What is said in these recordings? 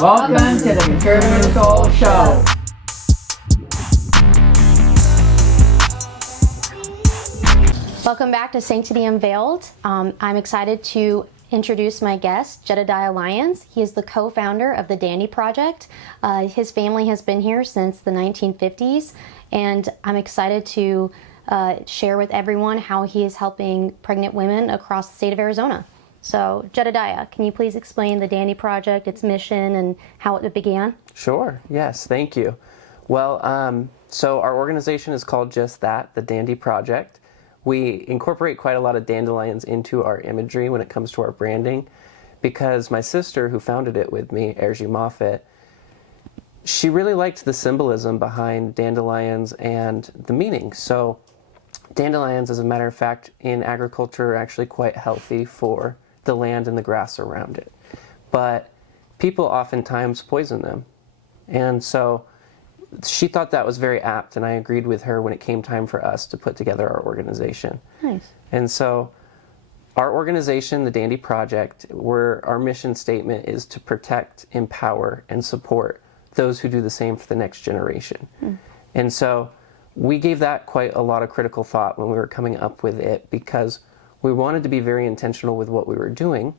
Welcome to the Contributing Soul Show. Welcome back to Sanctity Unveiled. I'm excited to introduce my guest, Jedidiah Lyons. He is the co-founder of the Dandy Project. His family has been here since the 1950s, and I'm excited to share with everyone how he is helping pregnant women across the state of Arizona. So, Jedidiah, can you please explain the Dandy Project, its mission, and how it began? Sure, yes, thank you. Well, so our organization is called just that, the Dandy Project. We incorporate quite a lot of dandelions into our imagery when it comes to our branding, because my sister, who founded it with me, Ergie Moffett, she really liked the symbolism behind dandelions and the meaning. So dandelions, as a matter of fact, in agriculture are actually quite healthy for the land and the grass around it. But people oftentimes poison them. And so she thought that was very apt, and I agreed with her when it came time for us to put together our organization. Nice. And so our organization, the Dandy Project, our mission statement is to protect, empower, and support those who do the same for the next generation. And so we gave that quite a lot of critical thought when we were coming up with it, because we wanted to be very intentional with what we were doing.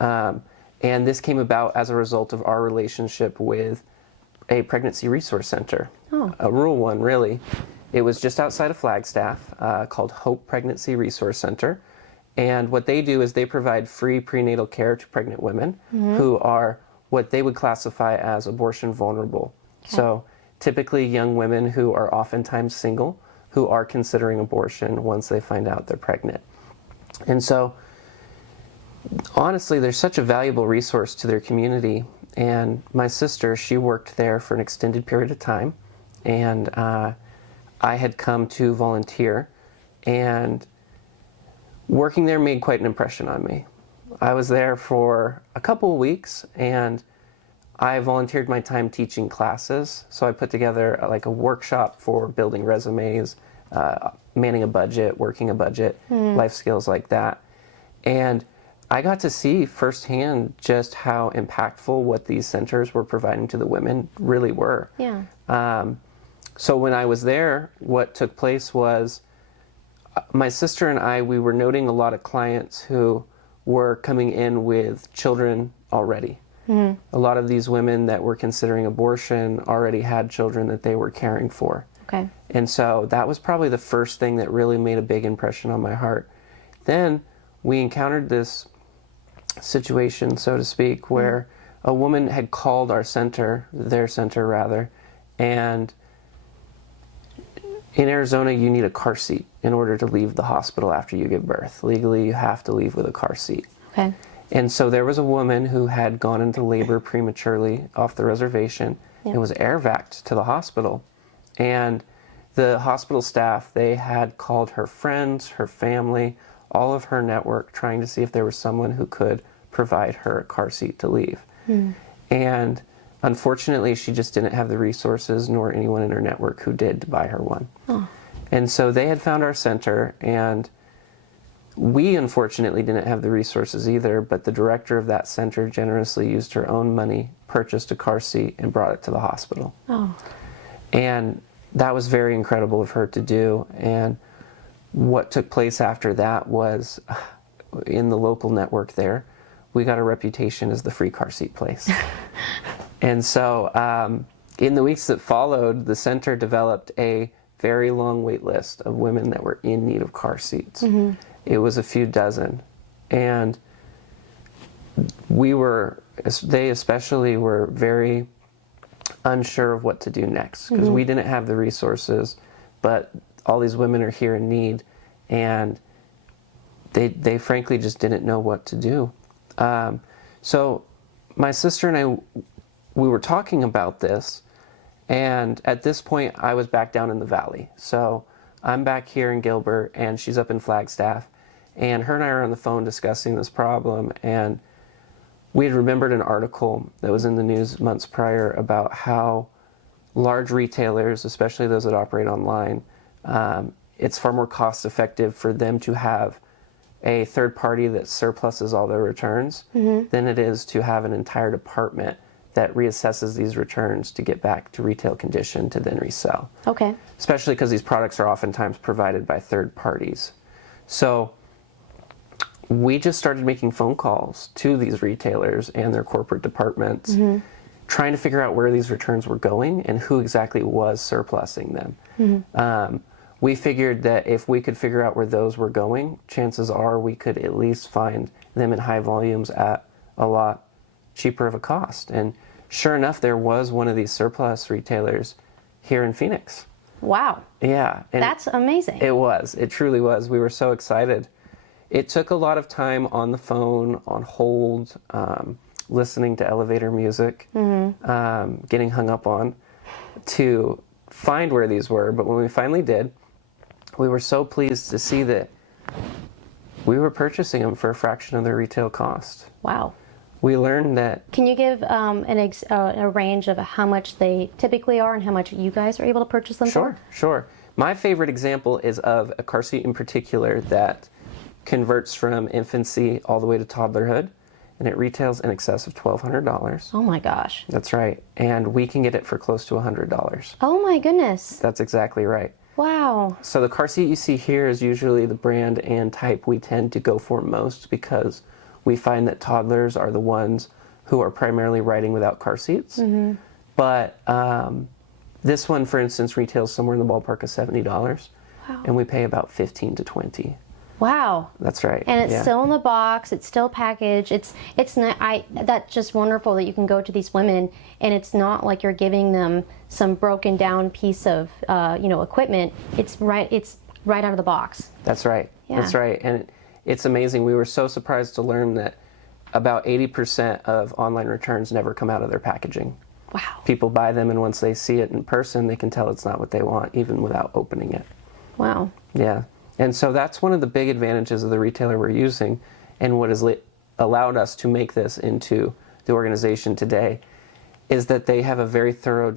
And this came about as a result of our relationship with a pregnancy resource center, a rural one, really. It was just outside of Flagstaff, called Hope Pregnancy Resource Center. And what they do is they provide free prenatal care to pregnant women who are what they would classify as abortion vulnerable. Okay. So typically young women who are oftentimes single, who are considering abortion once they find out they're pregnant. And so honestly, they're such a valuable resource to their community. And my sister, she worked there for an extended period of time, and I had come to volunteer, and working there made quite an impression on me. I was there for a couple of weeks, and I volunteered my time teaching classes. So I put together like a workshop for building resumes, manning a budget, working a budget, life skills like that. And I got to see firsthand just how impactful what these centers were providing to the women really were. Yeah. So when I was there, what took place was my sister and I, we were noting a lot of clients who were coming in with children already. A lot of these women that were considering abortion already had children that they were caring for. Okay. And so that was probably the first thing that really made a big impression on my heart. Then we encountered this situation, so to speak, where a woman had called our center, their center rather, and in Arizona you need a car seat in order to leave the hospital after you give birth. Legally, you have to leave with a car seat. Okay. And so there was a woman who had gone into labor prematurely off the reservation and was air vac'd to the hospital. And the hospital staff, they had called her friends, her family, all of her network, trying to see if there was someone who could provide her a car seat to leave. And unfortunately, she just didn't have the resources, nor anyone in her network who did, to buy her one. And so they had found our center, and we unfortunately didn't have the resources either, but the director of that center generously used her own money, purchased a car seat, and brought it to the hospital. And that was very incredible of her to do. And what took place after that was, in the local network there, we got a reputation as the free car seat place. And so in the weeks that followed, the center developed a very long wait list of women that were in need of car seats. It was a few dozen. And they especially were very unsure of what to do next, because we didn't have the resources, but all these women are here in need, and they frankly just didn't know what to do. So my sister and I, we were talking about this, and at this point I was back down in the valley. So I'm back here in Gilbert, and she's up in Flagstaff, and her and I are on the phone discussing this problem. And we had remembered an article that was in the news months prior about how large retailers, especially those that operate online, it's far more cost effective for them to have a third party that surpluses all their returns than it is to have an entire department that reassesses these returns to get back to retail condition to then resell. Okay. Especially because these products are oftentimes provided by third parties. So we just started making phone calls to these retailers and their corporate departments, trying to figure out where these returns were going and who exactly was surplusing them. We figured that if we could figure out where those were going, chances are we could at least find them in high volumes at a lot cheaper of a cost. And sure enough, there was one of these surplus retailers here in Phoenix. Wow. Yeah. And that's amazing. It was. It truly was. We were so excited. It took a lot of time on the phone, on hold, listening to elevator music, getting hung up on to find where these were. But when we finally did, we were so pleased to see that we were purchasing them for a fraction of their retail cost. Wow. We learned that... Can you give a range of how much they typically are and how much you guys are able to purchase them for? Sure. My favorite example is of a car seat in particular that converts from infancy all the way to toddlerhood, and it retails in excess of $1,200. Oh my gosh. That's right. And we can get it for close to $100. Oh my goodness. That's exactly right. Wow. So the car seat you see here is usually the brand and type we tend to go for most, because we find that toddlers are the ones who are primarily riding without car seats. But this one, for instance, retails somewhere in the ballpark of $70, and we pay about $15 to $20. Wow. That's right. And it's still in the box. It's still packaged. It's not. That's just wonderful that you can go to these women and it's not like you're giving them some broken down piece of equipment. It's right out of the box. That's right. Yeah. That's right. And it's amazing. We were so surprised to learn that about 80% of online returns never come out of their packaging. Wow. People buy them, and once they see it in person, they can tell it's not what they want, even without opening it. Wow. Yeah. And so that's one of the big advantages of the retailer we're using, and what has allowed us to make this into the organization today, is that they have a very thorough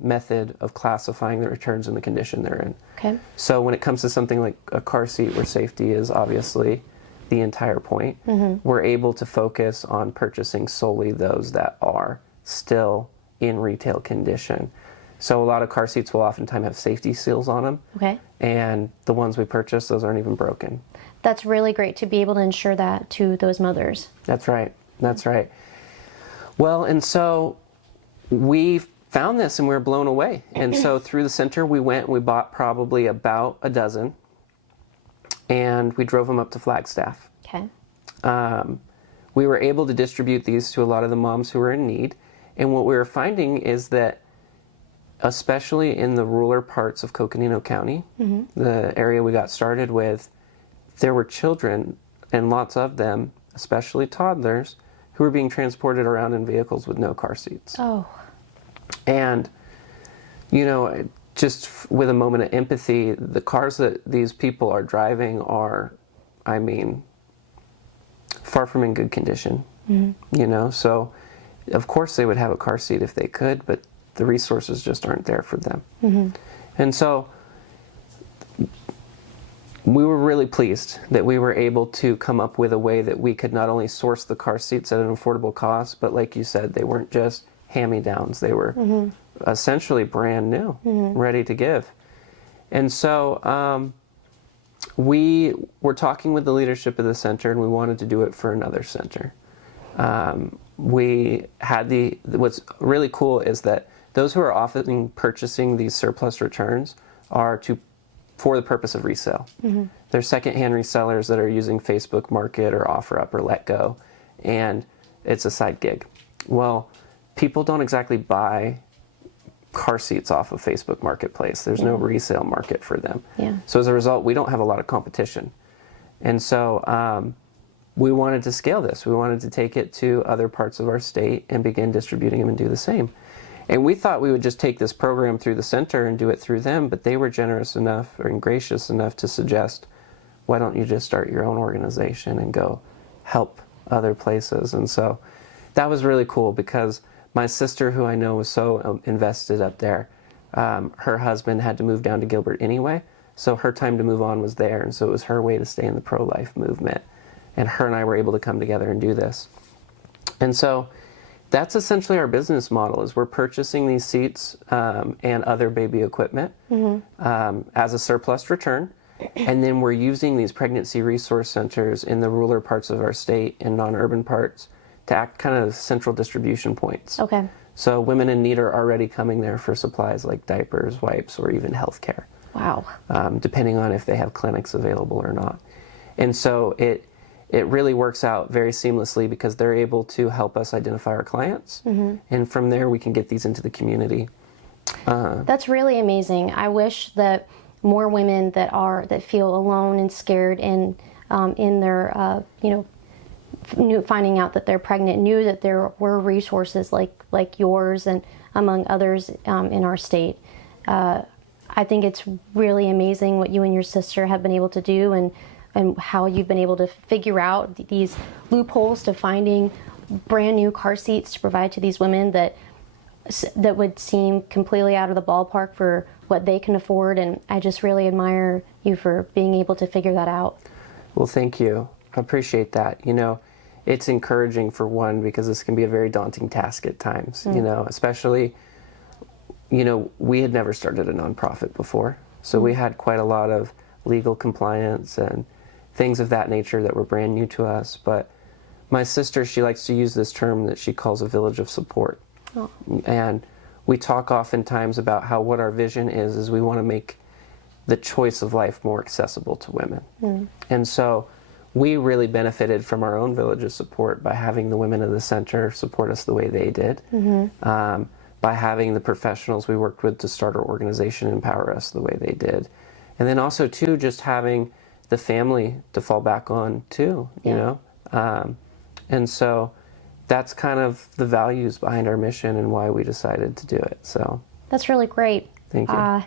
method of classifying the returns and the condition they're in. Okay. So when it comes to something like a car seat, where safety is obviously the entire point, we're able to focus on purchasing solely those that are still in retail condition. So a lot of car seats will oftentimes have safety seals on them. Okay. And the ones we purchase, those aren't even broken. That's really great to be able to ensure that to those mothers. That's right. That's right. Well, and so we found this and we were blown away. And so through the center we went and we bought probably about a dozen, and we drove them up to Flagstaff. Okay. We were able to distribute these to a lot of the moms who were in need. And what we were finding is that, especially in the rural parts of Coconino County, the area we got started with, there were children, and lots of them, especially toddlers, who were being transported around in vehicles with no car seats. Oh. And, just with a moment of empathy, the cars that these people are driving are, far from in good condition. So of course they would have a car seat if they could, but the resources just aren't there for them. And so we were really pleased that we were able to come up with a way that we could not only source the car seats at an affordable cost, but like you said, they weren't just hand-me-downs. They were essentially brand new, ready to give. And so we were talking with the leadership of the center, and we wanted to do it for another center. We had what's really cool is that those who are often purchasing these surplus returns are for the purpose of resale. They're secondhand resellers that are using Facebook Market or OfferUp or LetGo, and it's a side gig. Well, people don't exactly buy car seats off of Facebook Marketplace. There's no resale market for them. So as a result, we don't have a lot of competition. And so we wanted to scale this. We wanted to take it to other parts of our state and begin distributing them and do the same. And we thought we would just take this program through the center and do it through them, but they were generous enough and gracious enough to suggest, why don't you just start your own organization and go help other places? And so that was really cool, because my sister, who I know was so invested up there, her husband had to move down to Gilbert anyway, so her time to move on was there, and so it was her way to stay in the pro-life movement. And her and I were able to come together and do this. And so That's essentially our business model. Is we're purchasing these seats and other baby equipment as a surplus return, and then we're using these pregnancy resource centers in the rural parts of our state and non-urban parts to act kind of central distribution points. Okay. So women in need are already coming there for supplies like diapers, wipes, or even health care. Wow. Depending on if they have clinics available or not. And so it really works out very seamlessly because they're able to help us identify our clients, and from there we can get these into the community. That's really amazing. I wish that more women that feel alone and scared and in their finding out that they're pregnant knew that there were resources like yours and among others in our state. I think it's really amazing what you and your sister have been able to do, and how you've been able to figure out these loopholes to finding brand new car seats to provide to these women that would seem completely out of the ballpark for what they can afford. And I just really admire you for being able to figure that out. Well, thank you. I appreciate that. It's encouraging, for one, because this can be a very daunting task at times, especially, we had never started a nonprofit before. So we had quite a lot of legal compliance and things of that nature that were brand new to us. But my sister, she likes to use this term that she calls a village of support. Oh. And we talk oftentimes about how what our vision is we want to make the choice of life more accessible to women. And so we really benefited from our own village of support by having the women of the center support us the way they did, by having the professionals we worked with to start our organization empower us the way they did. And then also, too, just having the family to fall back on, too, you know? And so that's kind of the values behind our mission and why we decided to do it. So that's really great. Thank you.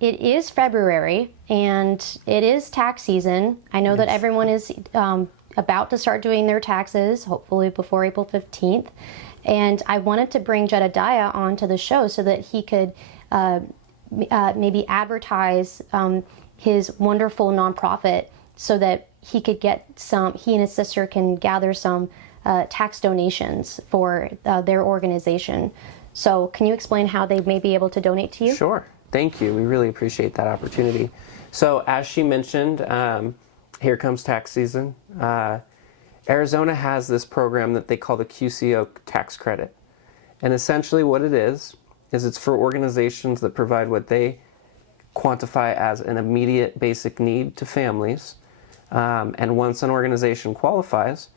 It is February, and it is tax season. I know that everyone is about to start doing their taxes, hopefully before April 15th. And I wanted to bring Jedidiah onto the show so that he could maybe advertise his wonderful nonprofit, so that he and his sister can gather some tax donations for their organization. So can you explain how they may be able to donate to you? Sure. Thank you. We really appreciate that opportunity. So as she mentioned, here comes tax season. Arizona has this program that they call the QCO tax credit. And essentially what it is it's for organizations that provide what they quantify as an immediate basic need to families. And once an organization qualifies,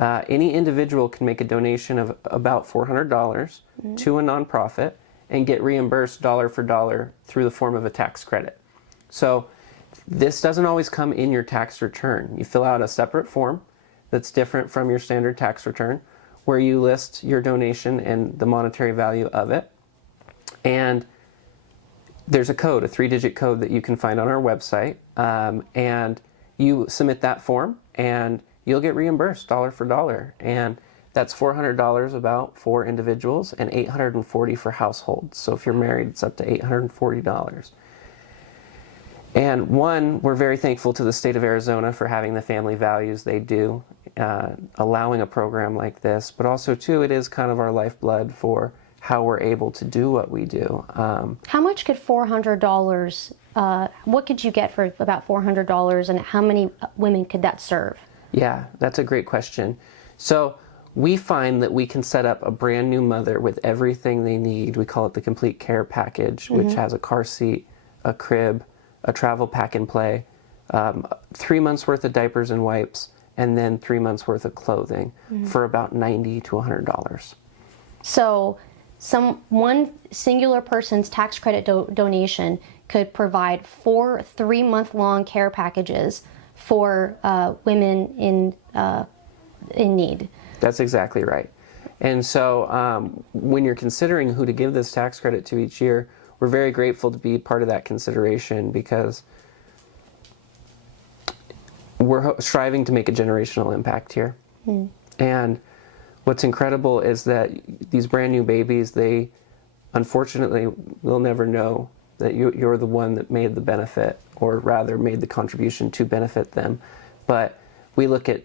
any individual can make a donation of about $400 to a nonprofit and get reimbursed dollar for dollar through the form of a tax credit. So this doesn't always come in your tax return. You fill out a separate form that's different from your standard tax return, where you list your donation and the monetary value of it. And there's a code, a 3-digit code that you can find on our website, and you submit that form and you'll get reimbursed dollar for dollar. And that's $400 about for individuals and $840 for households. So if you're married, it's up to $840. And we're very thankful to the state of Arizona for having the family values they do, allowing a program like this. But also, too, it is kind of our lifeblood for how we're able to do what we do. How much could $400, what could you get for about $400, and how many women could that serve? Yeah, that's a great question. So we find that we can set up a brand new mother with everything they need. We call it the complete care package, which has a car seat, a crib, a travel pack and play, 3 months worth of diapers and wipes, and then 3 months worth of clothing for about $90 to $100. So one singular person's tax credit donation could provide 4 3-month-long care packages for women in need. That's exactly right. And so when you're considering who to give this tax credit to each year, we're very grateful to be part of that consideration, because we're striving to make a generational impact here. And what's incredible is that these brand new babies, they unfortunately will never know that you're the one that made the benefit, or rather made the contribution to benefit them. But we look at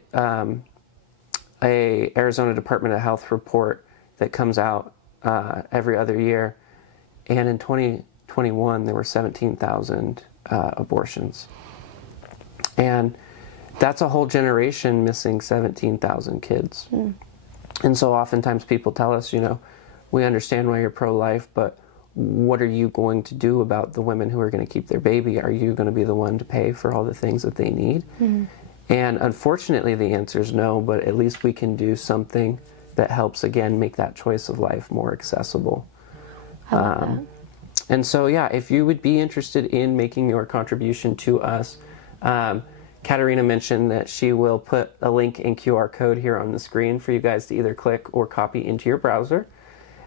a Arizona Department of Health report that comes out every other year, and in 2021 there were 17,000 abortions, and that's a whole generation missing 17,000 kids. And so oftentimes people tell us, we understand why you're pro-life, but what are you going to do about the women who are going to keep their baby? Are you going to be the one to pay for all the things that they need? And unfortunately the answer is no, but at least we can do something that helps, again, make that choice of life more accessible. I love that. And so, yeah, if you would be interested in making your contribution to us, Katerina mentioned that she will put a link and QR code here on the screen for you guys to either click or copy into your browser.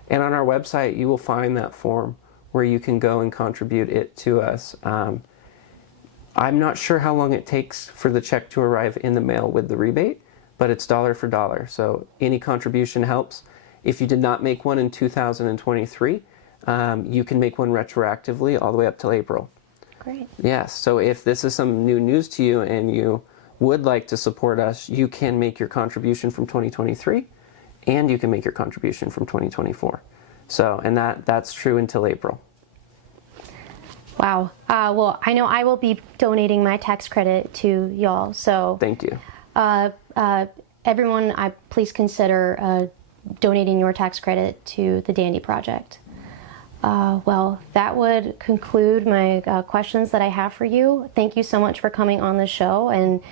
And on our website, you will find that form where you can go and contribute it to us. I'm not sure how long it takes for the check to arrive in the mail with the rebate, but it's dollar for dollar. So any contribution helps. If you did not make one in 2023, you can make one retroactively all the way up till April. Great. Yes, so if this is some new news to you and you would like to support us, you can make your contribution from 2023 and you can make your contribution from 2024. So, and that's true until April. Wow. Well, I know I will be donating my tax credit to y'all. So Thank you. Everyone, please consider donating your tax credit to the Dandy Project. Well, that would conclude my questions that I have for you. Thank you so much for coming on the show, and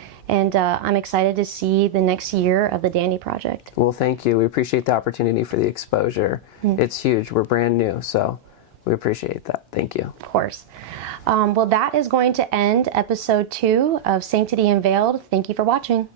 I'm excited to see the next year of the Dandy Project. Well, thank you. We appreciate the opportunity for the exposure. It's huge. We're brand new, so we appreciate that. Thank you. Of course. Well, that is going to end episode 2 of Sanctity Unveiled. Thank you for watching.